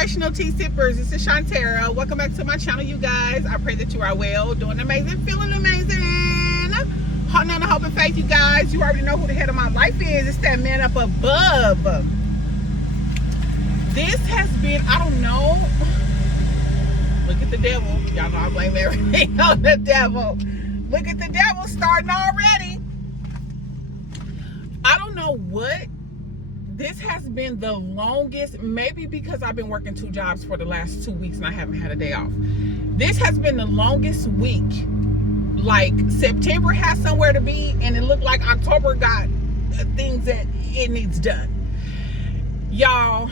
Inspirational Tea Sippers. This is Shantara. Welcome back to my channel, you guys. I pray that you are well, doing amazing, feeling amazing. Holding on to hope and faith, you guys. You already know who the head of my life is. It's that man up above. This has been, I don't know. Look at the devil. Y'all know I blame everything on the devil. Look at the devil starting already. I don't know what. This has been the longest, maybe because I've been working 2 jobs for the last 2 weeks and I haven't had a day off. This has been the longest week. Like September has somewhere to be and it looked like October got things that it needs done. Y'all,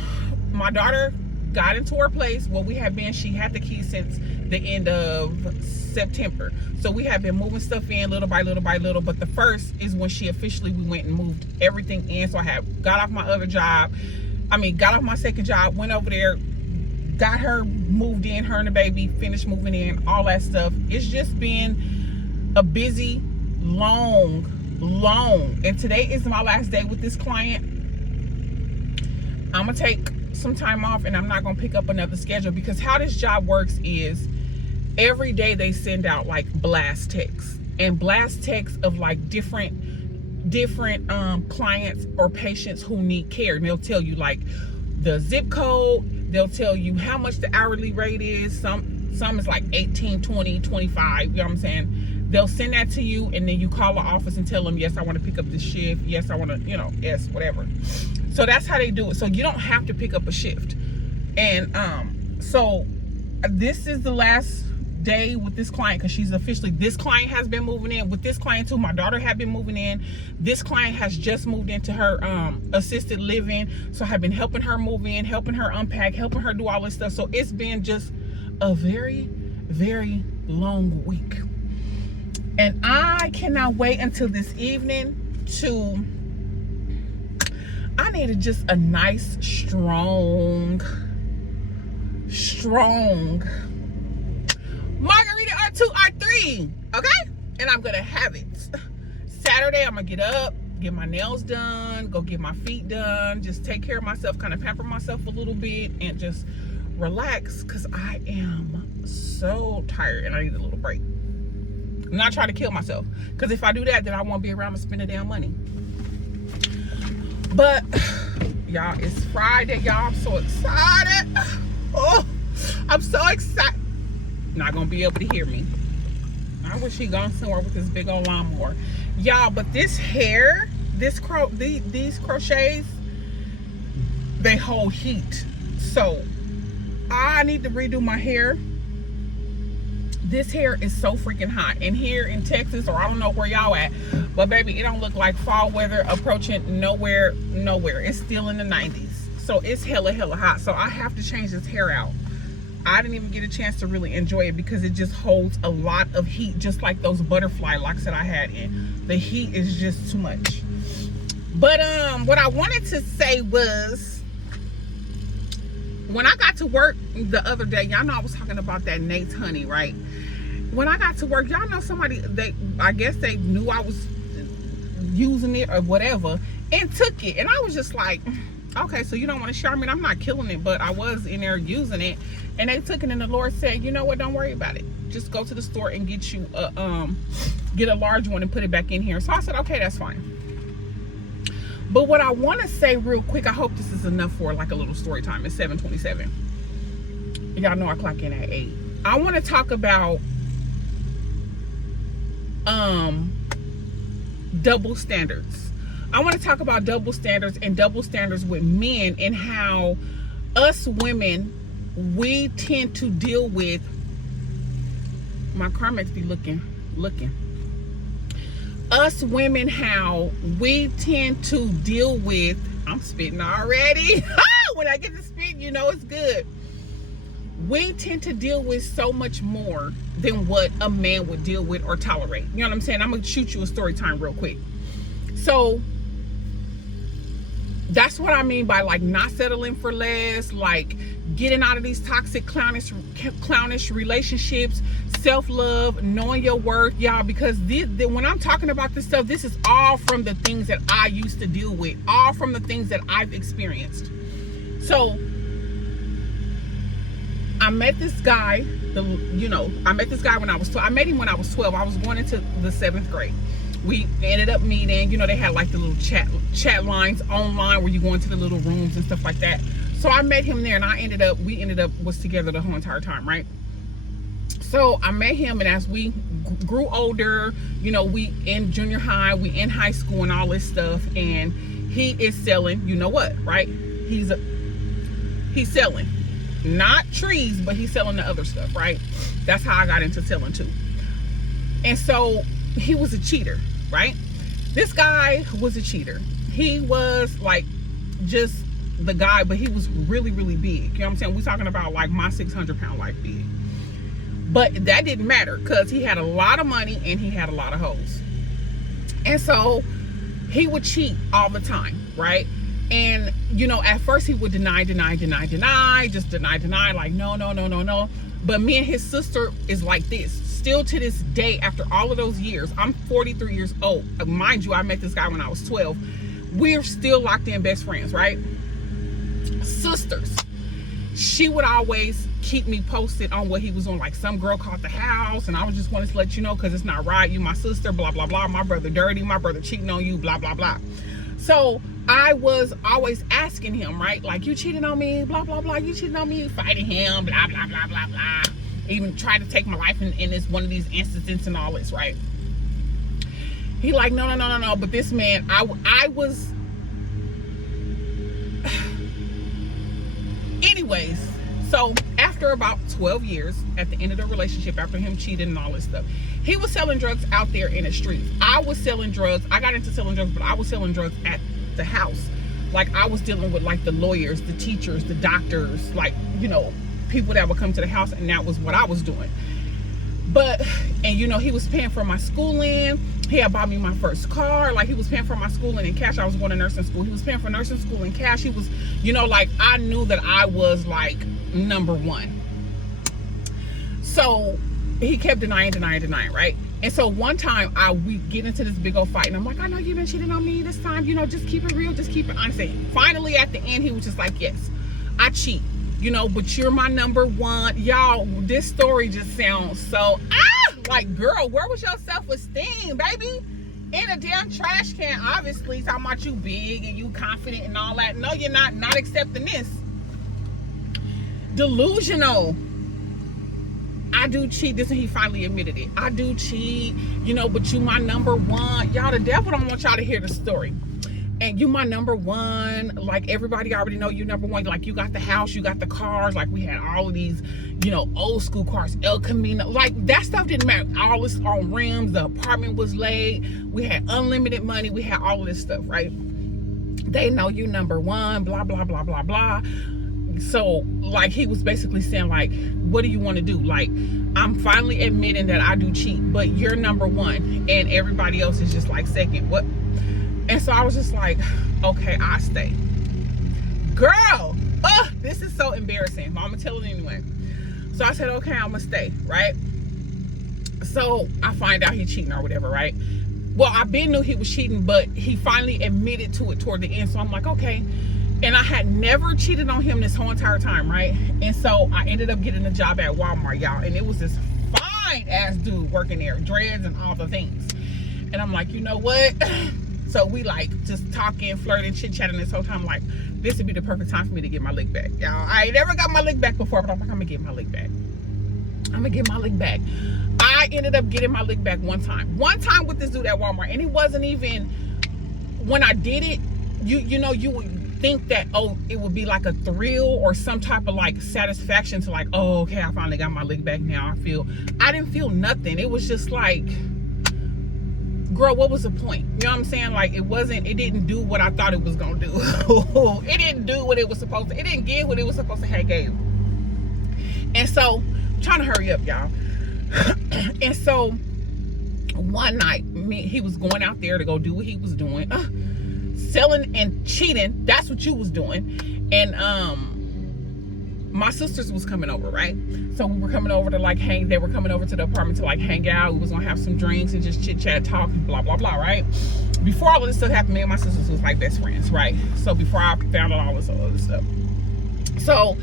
my daughter got into her place. Well, we have been, she had the keys since the end of September. So we have been moving stuff in little by little by little. But the first is when she officially, we went and moved everything in. So I had got off my other job. Got off my second job, went over there, got her moved in, her and the baby, finished moving in, all that stuff. It's just been a busy, long. And today is my last day with this client. I'm gonna take some time off and I'm not gonna pick up another schedule, because how this job works is every day they send out like blast texts of like different clients or patients who need care. And they'll tell you like the zip code, they'll tell you how much the hourly rate is. Some is like 18, 20, 25, you know what I'm saying? They'll send that to you and then you call the office and tell them, yes, I want to pick up this shift. Yes, I want to, yes, whatever. So that's how they do it. So you don't have to pick up a shift. And so this is the last day with this client, because she's officially, this client has been moving in. With this client too, my daughter had been moving in. This client has just moved into her assisted living. So I have been helping her move in, helping her unpack, helping her do all this stuff. So it's been just a very, very long week. And I cannot wait until this evening I needed just a nice, strong margarita or 2 or 3, okay? And I'm gonna have it. Saturday, I'm gonna get up, get my nails done, go get my feet done, just take care of myself, kind of pamper myself a little bit and just relax, because I am so tired and I need a little break. I'm not trying to kill myself, because if I do that, then I won't be around to spend the damn money. But y'all, it's Friday, y'all. I'm so excited. Oh, I'm so excited. Not gonna be able to hear me. I wish he gone somewhere with this big old lawnmower, y'all. But this hair, these crochets, they hold heat. So I need to redo my hair. This hair is so freaking hot. And here in Texas, or I don't know where y'all at, but baby, it don't look like fall weather approaching nowhere. It's still in the 90s. So it's hella hot. So I have to change this hair out. I didn't even get a chance to really enjoy it because it just holds a lot of heat, just like those butterfly locks that I had in. The heat is just too much. But what I wanted to say was, when I got to work the other day, y'all know I was talking about that Nate's honey, right? When I got to work, y'all know somebody, I guess they knew I was using it or whatever and took it. And I was just like, okay, so you don't want to share? I mean, I'm not killing it, but I was in there using it. And they took it and the Lord said, you know what, don't worry about it. Just go to the store and get you get a large one and put it back in here. So I said, okay, that's fine. But what I want to say real quick, I hope this is enough for like a little story time. It's 7:27. Y'all know I clock in at 8. I want to talk about double standards. I want to talk about double standards and double standards with men, and how us women, we tend to deal with, my Carmex be looking. Us women, how we tend to deal with, I'm spitting already. When I get to spit, you know it's good. We tend to deal with so much more than what a man would deal with or tolerate. You know what I'm saying? I'm gonna shoot you a story time real quick. So that's what I mean by like not settling for less, like getting out of these toxic clownish relationships, self-love, knowing your worth, y'all, because when I'm talking about this stuff, this is all from the things that I used to deal with, all from the things that I've experienced. So I met this guy, I met this guy when I was 12. I met him when I was 12. I was going into the 7th grade. We ended up meeting, they had like the little chat lines online where you go into the little rooms and stuff like that. So I met him there, and we ended up was together the whole entire time, right? So I met him, and as we grew older, we in junior high, we in high school and all this stuff, and he is selling, right? He's selling, not trees, but he's selling the other stuff, right? That's how I got into selling too. And so he was a cheater, right? This guy was a cheater. He was like just the guy, but he was really, really big. You know what I'm saying? We're talking about like my 600-pound life big. But that didn't matter because he had a lot of money and he had a lot of hoes. And so he would cheat all the time, right? And, at first he would deny, just deny, like, no. But me and his sister is like this. Still to this day, after all of those years, I'm 43 years old. Mind you, I met this guy when I was 12. We're still locked in best friends, right? Sisters. She would always keep me posted on what he was doing. Like, some girl caught the house, and I was just wanted to let you know because it's not right. You my sister, blah, blah, blah. My brother dirty. My brother cheating on you, blah, blah, blah. So I was always asking him, right? Like, you cheating on me, blah, blah, blah. You cheating on me, fighting him, blah, blah, blah, blah, blah. Even tried to take my life in this one of these instances and all this, right? He like, no. But this man, I was... Anyways, so after about 12 years, at the end of the relationship, after him cheating and all this stuff, he was selling drugs out there in the streets. I was selling drugs. I got into selling drugs, but I was selling drugs at the house. Like, I was dealing with like the lawyers, the teachers, the doctors, like, people that would come to the house, and that was what I was doing. But, and he was paying for my schooling. He had bought me my first car. Like, he was paying for my schooling in cash. I was going to nursing school. He was paying for nursing school in cash. He was, like, I knew that I was like number one. So he kept denying, right? And so one time we get into this big old fight, and I'm like, I know you've been cheating on me this time. Just keep it real. Just keep it honest. Finally, at the end, he was just like, yes, I cheat. But you're my number one. Y'all, this story just sounds so, like, girl, where was your self-esteem, baby? In a damn trash can, obviously, talking about you big and you confident and all that. No, you're not accepting this. Delusional. I do cheat. This, and he finally admitted it. I do cheat, but you my number one. Y'all, the devil don't want y'all to hear the story. And you my number one. Like, everybody already know you number one. Like, you got the house, you got the cars. Like, we had all of these, old school cars, El Camino. Like, that stuff didn't matter. All this on rims. The apartment was laid. We had unlimited money. We had all of this stuff, right? They know you number one, blah, blah, blah, blah, blah. So, like, he was basically saying, like, what do you want to do? Like, I'm finally admitting that I do cheat, but you're number one, and everybody else is just like second. What? And so I was just like, okay, I stay. Girl, this is so embarrassing. But I'm gonna tell it anyway. So I said, okay, I'm gonna stay, right? So I find out he cheating or whatever, right? Well, I been knew he was cheating, but he finally admitted to it toward the end. So I'm like, okay. And I had never cheated on him this whole entire time, right? And so I ended up getting a job at Walmart, y'all. And it was this fine ass dude working there, dreads and all the things. And I'm like, you know what? So we like just talking, flirting, chit-chatting this whole time. Like, this would be the perfect time for me to get my lick back, y'all. I ain't never got my lick back before, but I'm like, I'm gonna get my lick back. I'm gonna get my lick back. I ended up getting my lick back one time with this dude at Walmart. And it wasn't even, when I did it, you would think that, oh, it would be like a thrill or some type of like satisfaction to like, oh, okay, I finally got my lick back now. I didn't feel nothing. It was just like, girl, what was the point? You know what I'm saying? Like, it didn't do what I thought it was gonna do. It didn't do what it was supposed to. It didn't give what it was supposed to have gave. And so, I'm trying to hurry up, y'all. And so, one night, he was going out there to go do what he was doing. Selling and cheating, that's what you was doing. And my sisters was coming over, right? So we were coming over to like they were coming over to the apartment to like hang out. We was gonna have some drinks and just chit chat, talk, and blah, blah, blah, right? Before all of this stuff happened, me and my sisters was like best friends, right? So before I found out all this other stuff. So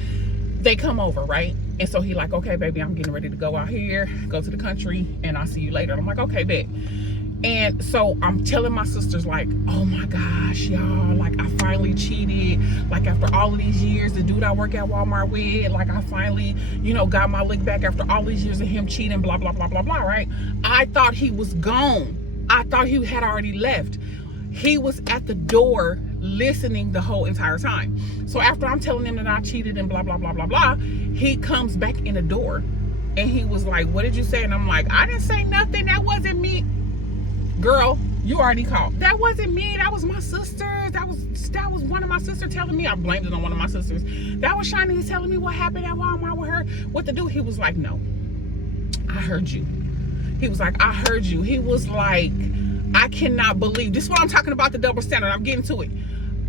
they come over, right? And so he like, okay, baby, I'm getting ready to go out here, go to the country, and I'll see you later. And I'm like, okay, bet. And so I'm telling my sisters, like, oh my gosh, y'all, like, I finally cheated. Like, after all of these years, the dude I work at Walmart with, like, I finally, you know, got my lick back after all these years of him cheating, blah, blah, blah, blah, blah, right? I thought he was gone. I thought he had already left. He was at the door listening the whole entire time. So after I'm telling him that I cheated and blah, blah, blah, blah, blah, he comes back in the door. And he was like, what did you say? And I'm like, I didn't say nothing. That wasn't me. Girl, you already called. That wasn't me. That was my sister. That was one of my sisters telling me. I blamed it on one of my sisters. That was Shiny telling me what happened at Walmart with her. What to do. He was like, no, I heard you. He was like, I heard you. He was like, I cannot believe. This is what I'm talking about, the double standard. I'm getting to it.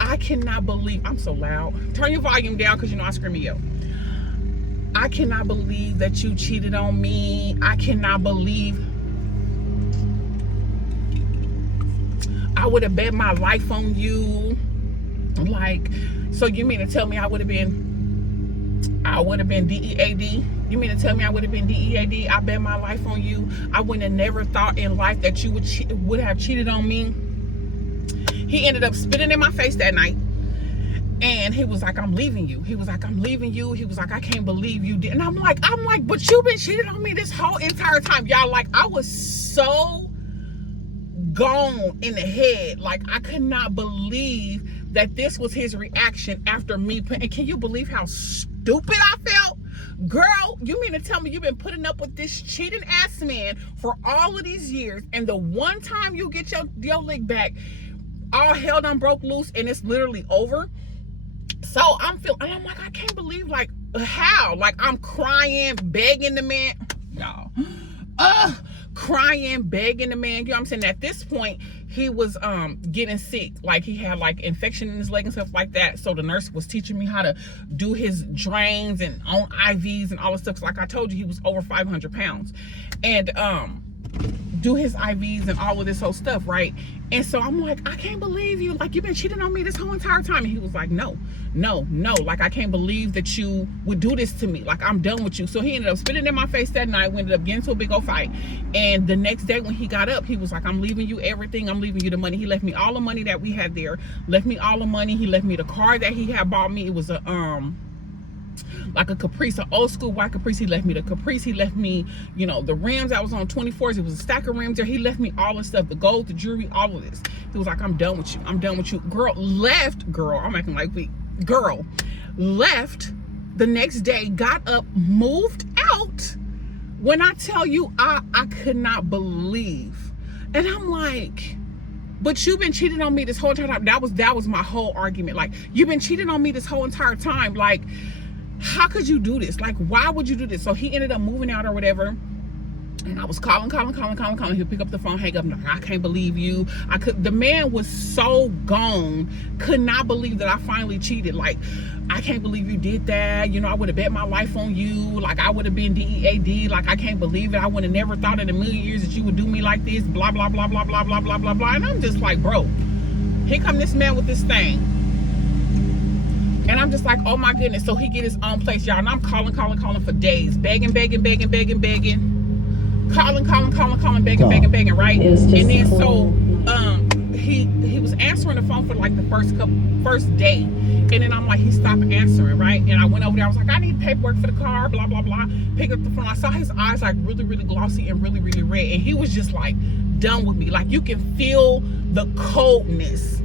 I cannot believe. I'm so loud. Turn your volume down because you know I scream and yell. I cannot believe that you cheated on me. I cannot believe. I would have bet my life on you. Like, so you mean to tell me I would have been DEAD? You mean to tell me I would have been DEAD? I bet my life on you. I wouldn't have never thought in life that you would have cheated on me. He ended up spitting in my face that night. And he was like, I'm leaving you. He was like, I'm leaving you. He was like, I can't believe you did. And I'm like, but you've been cheating on me this whole entire time. Y'all, like, I was so gone in the head. Like, I could not believe that this was his reaction after me. And can you believe how stupid I felt? Girl, you mean to tell me you've been putting up with this cheating ass man for all of these years, and the one time you get your lick back, all hell done broke loose and it's literally over? So I'm like, I can't believe, like, how? Like, I'm crying, begging the man, y'all. Crying, begging the man. You know what I'm saying? At this point, he was getting sick. Like, he had like infection in his leg and stuff like that. So the nurse was teaching me how to do his drains and on IVs and all this stuff. Like I told you, he was over 500 pounds. And do his IVs and all of this whole stuff, right? And so I'm like, I can't believe you. Like, you've been cheating on me this whole entire time. And he was like, no. Like, I can't believe that you would do this to me. Like, I'm done with you. So he ended up spitting in my face that night. We ended up getting into a big old fight. And the next day when he got up, he was like, I'm leaving you everything. I'm leaving you the money. He left me all the money that we had there. Left me all the money. He left me the car that he had bought me. It was a like a Caprice, an old school white Caprice. He left me the Caprice. He left me, you know, the rims. I was on 24s. It was a stack of rims there. He left me all the stuff, the gold, the jewelry, all of this. He was like, I'm done with you. I'm done with you. Girl left. Girl, I'm acting like we. Girl left the next day, got up, moved out. When I tell you, I could not believe. And I'm like, but you've been cheating on me this whole entire time. That was my whole argument. Like, you've been cheating on me this whole entire time. Like, how could you do this? Like, why would you do this? So he ended up moving out or whatever. And I was calling. He'll pick up the phone, hang up. I'm like, I can't believe you. The man was so gone. Could not believe that I finally cheated. Like, I can't believe you did that. You know, I would have bet my life on you. Like, I would have been DEAD. Like, I can't believe it. I would have never thought in a million years that you would do me like this. Blah, blah, blah, blah, blah, blah, blah, blah, blah. And I'm just like, bro, here come this man with this thing. And I'm just like, oh my goodness. So he get his own place, y'all. And I'm calling for days. Begging. Calling, begging, right? And then so he was answering the phone for like the first day. And then I'm like, he stopped answering, right? And I went over there, I was like, I need paperwork for the car, blah, blah, blah. Pick up the phone. I saw his eyes like really, really glossy and really, really red. And he was just like done with me. Like, you can feel the coldness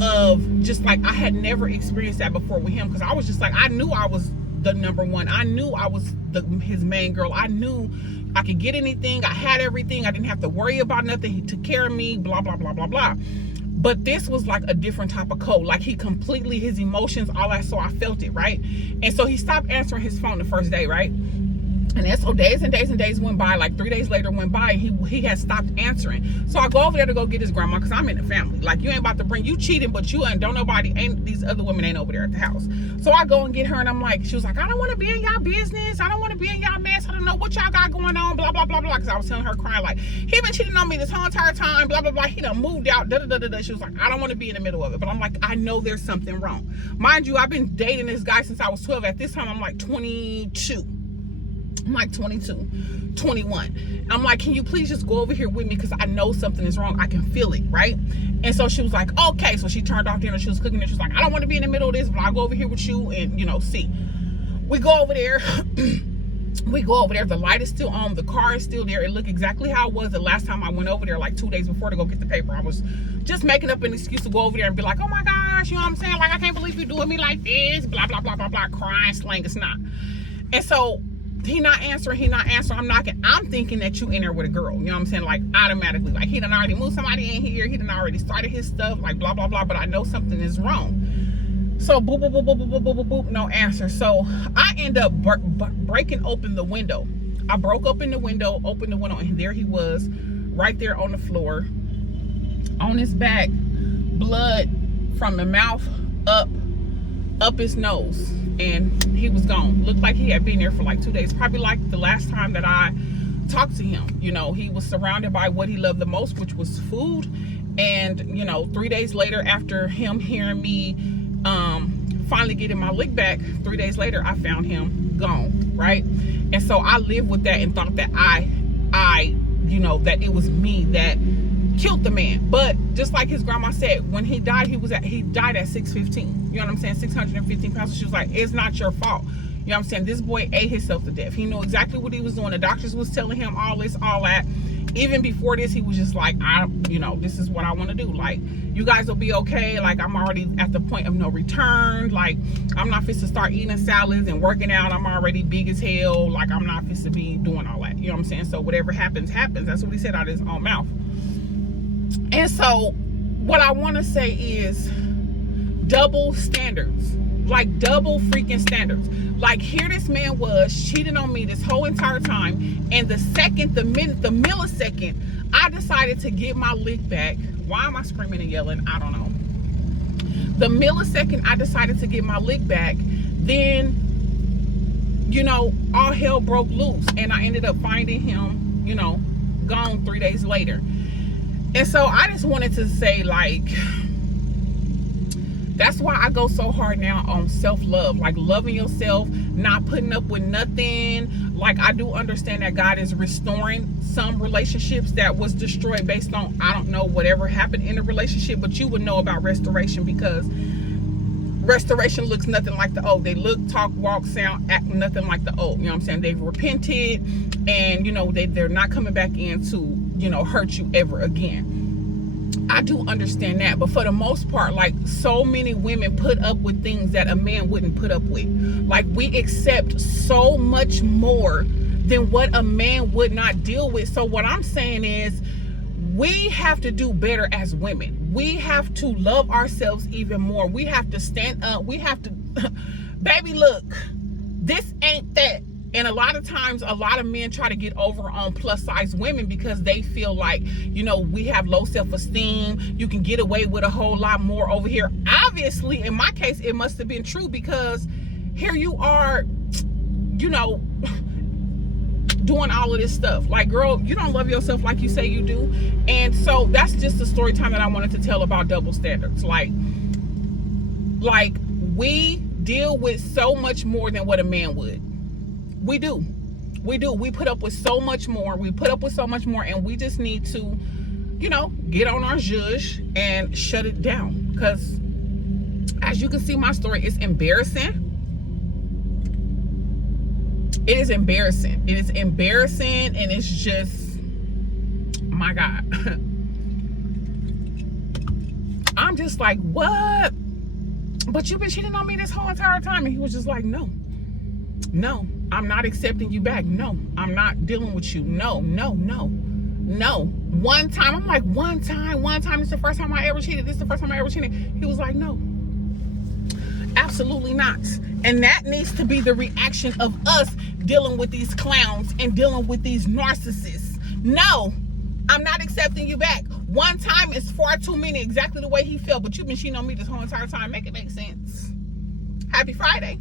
of just like, I had never experienced that before with him. Because I was just like, I knew I was the number one. I knew I was his main girl. I knew I could get anything. I had everything. I didn't have to worry about nothing. He took care of me, blah, blah, blah, blah, blah. But this was like a different type of cold. Like, he completely, his emotions, all that, so I felt it, right? And so he stopped answering his phone the first day, right? And then so days and days went by. Like 3 days later went by, and he had stopped answering. So I go over there to go get his grandma, because I'm in the family. Like, you ain't about to bring, you cheating, but you ain't, these other women ain't over there at the house. So I go and get her, and I'm like, she was like, I don't want to be in y'all business. I don't want to be in y'all mess. I don't know what y'all got going on, blah, blah, blah, blah. Because I was telling her, crying, like, he been cheating on me this whole entire time, blah, blah, blah. He done moved out, da, da, da, da, da. She was like, I don't want to be in the middle of it. But I'm like, I know there's something wrong. Mind you, I've been dating this guy since I was 12. At this time, I'm like 22. I'm like 22, 21. I'm like, can you please just go over here with me? Because I know something is wrong. I can feel it, right? And so she was like, okay. So she turned off dinner. She was cooking and she was like, I don't want to be in the middle of this, but I'll go over here with you and, you know, see. We go over there. We go over there. The light is still on. The car is still there. It looked exactly how it was the last time I went over there, like 2 days before, to go get the paper. I was just making up an excuse to go over there and be like, oh my gosh, you know what I'm saying? Like, I can't believe you're doing me like this. Blah, blah, blah, blah, blah. Crying, slang, it's not. And so he not answering. I'm knocking. I'm thinking that you in there with a girl. You know what I'm saying? Like, automatically. Like, he done already moved somebody in here. He done already started his stuff. Like, blah, blah, blah. But I know something is wrong. So, boop, boop, boop, boop, boop, boop, boop, boop, no answer. So, I end up breaking open the window. I broke open the window, and there he was, right there on the floor, on his back, blood from the mouth up his nose, and he was gone. Looked like he had been there for like 2 days, probably like the last time that I talked to him. You know, he was surrounded by what he loved the most, which was food. And, you know, 3 days later, after him hearing me finally getting my lick back, 3 days later, I found him gone, right? And so I lived with that and thought that I, you know, that it was me that killed the man. But just like his grandma said, when he died, he died at 6'15". You know what I'm saying? 615 pounds. So she was like, it's not your fault. You know what I'm saying? This boy ate himself to death. He knew exactly what he was doing. The doctors was telling him all this, all that. Even before this, he was just like, you know, this is what I want to do. Like, you guys will be okay. Like, I'm already at the point of no return. Like, I'm not fit to start eating salads and working out. I'm already big as hell. Like, I'm not fit to be doing all that. You know what I'm saying? So whatever happens, happens. That's what he said out of his own mouth. And so what I want to say is double standards. Like, double freaking standards. Like, here this man was cheating on me this whole entire time, and the second, the minute, the millisecond I decided to get my lick back. Why am I screaming and yelling? I don't know. The millisecond I decided to get my lick back, then, you know, all hell broke loose, and I ended up finding him, you know, gone 3 days later. And so I just wanted to say, like, that's why I go so hard now on self-love, like loving yourself, not putting up with nothing. Like, I do understand that God is restoring some relationships that was destroyed based on, I don't know, whatever happened in the relationship, but you would know about restoration, because restoration looks nothing like the old. They look, talk, walk, sound, act nothing like the old. You know what I'm saying? They've repented, and, you know, they're not coming back in to, you know, hurt you ever again. I do understand that, but for the most part, like, so many women put up with things that a man wouldn't put up with. Like, we accept so much more than what a man would not deal with. So what I'm saying is, we have to do better as women. We have to love ourselves even more. We have to stand up. We have to, baby, look, this ain't that. And a lot of times, a lot of men try to get over on plus size women because they feel like, you know, we have low self-esteem. You can get away with a whole lot more over here. Obviously, in my case, it must have been true, because here you are, you know, doing all of this stuff. Like, girl, you don't love yourself like you say you do. And so that's just the story time that I wanted to tell about double standards. Like we deal with so much more than what a man would. We do. We put up with so much more. And we just need to, you know, get on our zhuzh and shut it down. Because as you can see, my story is embarrassing. It is embarrassing. And it's just, my God. I'm just like, what? But you've been cheating on me this whole entire time. And he was just like, no, I'm not accepting you back. No, I'm not dealing with you. No. One time, I'm like, one time. This is the first time I ever cheated. He was like, no, absolutely not. And that needs to be the reaction of us dealing with these clowns and dealing with these narcissists. No, I'm not accepting you back. One time is far too many, exactly the way he felt. But you've been cheating on me this whole entire time. Make it make sense. Happy Friday.